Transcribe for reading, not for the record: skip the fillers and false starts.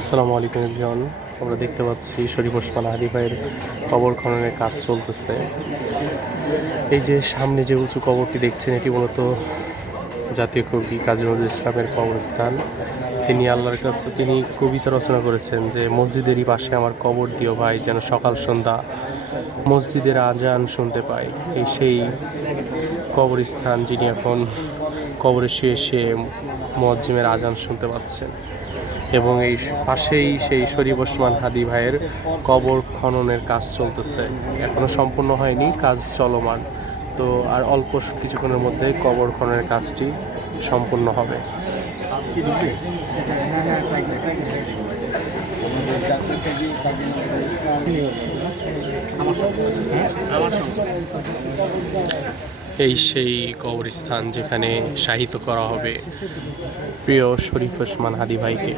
আসসালামু আলাইকুম এভরিওয়ান। আমরা দেখতে পাচ্ছি শরীফ ওসমান হাদি ভাইয়ের কবর খননের কাজ চলতেছে। এই যে সামনে যে উঁচু কবরটি দেখছেন, এটি মূলত জাতীয় কবি কাজী নজরুল ইসলামের কবরস্থান। তিনি আল্লাহর কাছে কবিতা রচনা করেছেন যে মসজিদেরই পাশে আমার কবর দিও ভাই, যেন সকাল সন্ধ্যা মসজিদের আজান শুনতে পাই। এই সেই কবরস্থান, যিনি এখন কবরে শুয়ে শুয়ে মুয়াজ্জিমের আজান শুনতে পাচ্ছেন। এবং এই পাশেই সেই শরীফ ওসমান হাদি ভাইয়ের কবর খননের কাজ চলতেছে, এখনো সম্পূর্ণ হয়নি, কাজ চলমান। তো আর অল্প কিছুক্ষণের মধ্যে কবর খননের কাজটি সম্পূর্ণ হবে। এই সেই কবরস্থান যেখানে শাহিত করা হবে প্রিয় শরীফ ওসমান হাদি ভাইকে।